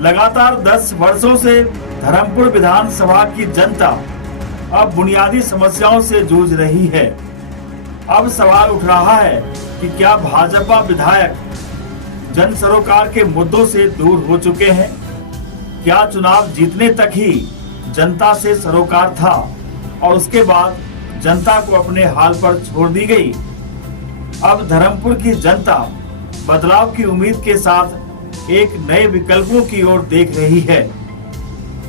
लगातार 10 वर्षों से धर्मपुर विधानसभा की जनता अब बुनियादी समस्याओं से जूझ रही है। अब सवाल उठ रहा है कि क्या भाजपा विधायक जन सरोकार के मुद्दों से दूर हो चुके हैं? क्या चुनाव जीतने तक ही जनता से सरोकार था और उसके बाद जनता को अपने हाल पर छोड़ दी गई? अब धर्मपुर की जनता बदलाव की उम्मीद के साथ एक नए विकल्पों की ओर देख रही है।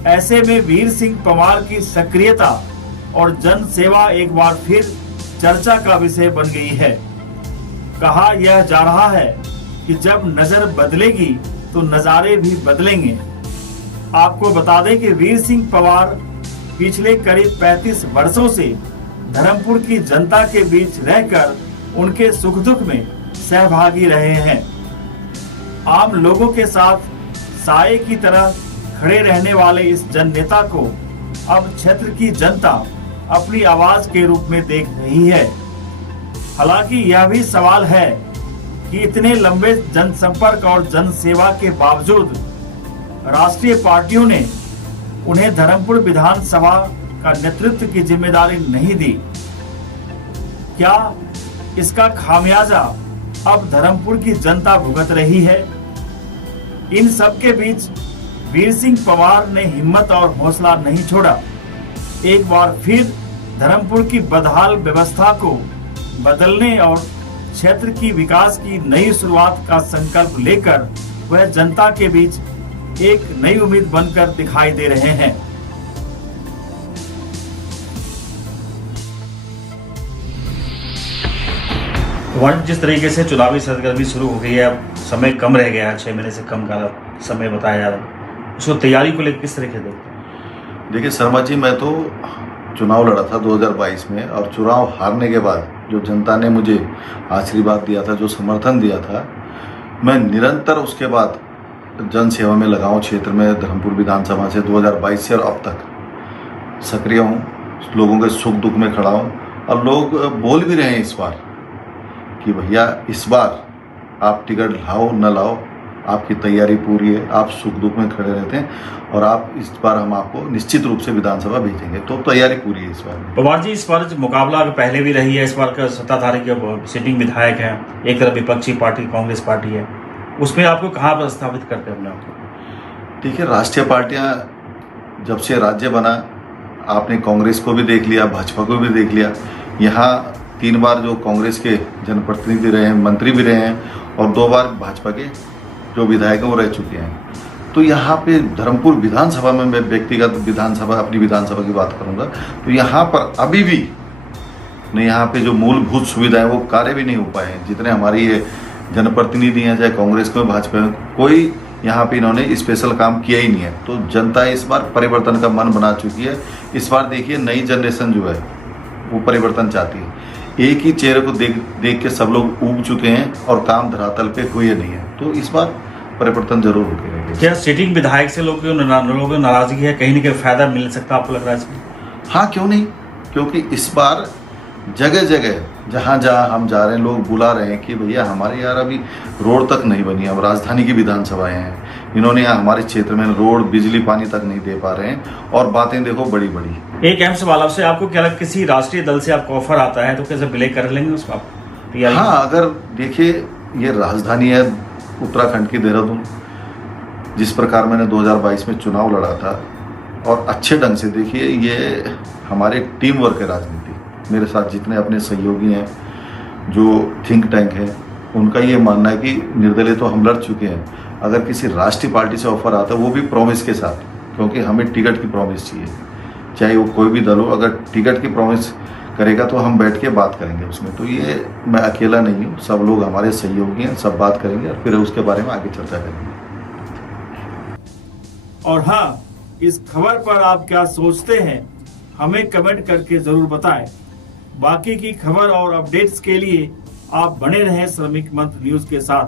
ऐसे में वीर सिंह पंवार की सक्रियता और जन सेवा एक बार फिर चर्चा का विषय बन गई है। कहा यह जा रहा है कि जब नजर बदलेगी तो नजारे भी बदलेंगे। आपको बता दें कि वीर सिंह पंवार पिछले करीब 35 वर्षों से धर्मपुर की जनता के बीच रहकर उनके सुख दुख में सहभागी रहे हैं। आम लोगों के साथ साये की तरह खड़े रहने वाले इस जन नेता को अब क्षेत्र की जनता अपनी आवाज के रूप में देख रही है। हालांकि यह भी सवाल है कि इतने लंबे जनसंपर्क और जन सेवा के बावजूद राष्ट्रीय पार्टियों ने उन्हें धर्मपुर विधानसभा का नेतृत्व की जिम्मेदारी नहीं दी। क्या इसका खामियाजा अब धर्मपुर की जनता भुगत रही है? इन सब के बीच वीर सिंह पंवार ने हिम्मत और हौसला नहीं छोड़ा। एक बार फिर धर्मपुर की बदहाल व्यवस्था को बदलने और क्षेत्र की विकास की नई शुरुआत का संकल्प लेकर वह जनता के बीच एक नई उम्मीद बनकर दिखाई दे रहे हैं। जिस तरीके से चुनावी सरगर्मी शुरू हो गई है, अब समय कम रह गया है, 6 महीने से कम का समय बताया जा रहा है, उसको तैयारी को लेकर किस तरीके से? देखिए शर्मा जी, मैं तो चुनाव लड़ा था 2022 में और चुनाव हारने के बाद जो जनता ने मुझे आशीर्वाद दिया था, जो समर्थन दिया था, मैं निरंतर उसके बाद जन सेवा में लगा हूँ। क्षेत्र में धर्मपुर विधानसभा से 2022 से और अब तक सक्रिय हूँ, लोगों के सुख दुख में खड़ा हूँ। और लोग बोल भी रहे हैं इस बार कि भैया इस बार आप टिकट लाओ न लाओ, आपकी तैयारी पूरी है, आप सुख दुख में खड़े रहते हैं और आप इस बार हम आपको निश्चित रूप से विधानसभा भेजेंगे। तो तैयारी पूरी है इस बार। पंवार जी, इस बार मुकाबला पहले भी रही है, इस बार का सत्ताधारी के सिटिंग विधायक हैं, एक तरफ विपक्षी पार्टी कांग्रेस पार्टी है, उसमें आपको कहाँ पर स्थापित करते हैं अपने आपको? देखिए, राष्ट्रीय पार्टियां जब से राज्य बना, आपने कांग्रेस को भी देख लिया, भाजपा को भी देख लिया। यहाँ 3 बार जो कांग्रेस के जनप्रतिनिधि रहे हैं, मंत्री भी रहे हैं, और 2 बार भाजपा के जो विधायक हैं वो रह चुके हैं। तो यहाँ पे धर्मपुर विधानसभा में मैं व्यक्तिगत विधानसभा, अपनी विधानसभा की बात करूँगा, तो यहाँ पर अभी भी नहीं, यहाँ पे जो मूलभूत सुविधाएं वो कार्य भी नहीं हो पाए हैं। जितने हमारी ये जनप्रतिनिधि हैं, चाहे कांग्रेस को भाजपा में, कोई यहाँ पे इन्होंने स्पेशल काम किया ही नहीं है। तो जनता इस बार परिवर्तन का मन बना चुकी है। इस बार देखिए, नई जनरेशन जो है वो परिवर्तन चाहती है। एक ही चेहरे को देख के सब लोग ऊब चुके हैं और काम धरातल पे हुए नहीं है। तो इस बार परिवर्तन जरूर होगा। क्या सिटिंग विधायक से लोगों की नाराजगी है, कहीं ना कहीं फायदा मिल सकता है आपको लग रहा है इसमें? हाँ, क्यों नहीं, क्योंकि इस बार जगह जगह जहाँ जहाँ हम जा रहे हैं, लोग बुला रहे हैं कि भैया हमारे यार अभी रोड तक नहीं बनी है। अब राजधानी की विधानसभाएं हैं, इन्होंने यहाँ हमारे क्षेत्र में रोड, बिजली, पानी तक नहीं दे पा रहे हैं, और बातें देखो बड़ी बड़ी। एक अहम सवाल आपसे, आपको क्या लगता है किसी राष्ट्रीय दल से आपको ऑफर आता है तो कैसे विलय कर लेंगे उसको आप? हाँ, अगर देखिए, ये राजधानी है उत्तराखंड की देहरादून, जिस प्रकार मैंने 2022 में चुनाव लड़ा था, और अच्छे ढंग से देखिए, ये हमारे टीम वर्क है राजनीति। मेरे साथ जितने अपने सहयोगी हैं, जो थिंक टैंक है, उनका ये मानना है कि निर्दलीय तो हम लड़ चुके हैं, अगर किसी राष्ट्रीय पार्टी से ऑफर आता है वो भी प्रॉमिस के साथ, क्योंकि हमें टिकट की प्रॉमिस चाहिए, चाहे वो कोई भी दल हो। अगर टिकट की प्रॉमिस करेगा तो हम बैठ के बात करेंगे उसमें। तो ये मैं अकेला नहीं हूँ, सब लोग हमारे सहयोगी हैं, सब बात करेंगे और फिर उसके बारे में आगे चर्चा करेंगे। और हाँ, इस खबर पर आप क्या सोचते हैं हमें कमेंट करके जरूर बताएं। बाकी की खबर और अपडेट्स के लिए आप बने रहें श्रमिक मंत्र न्यूज के साथ।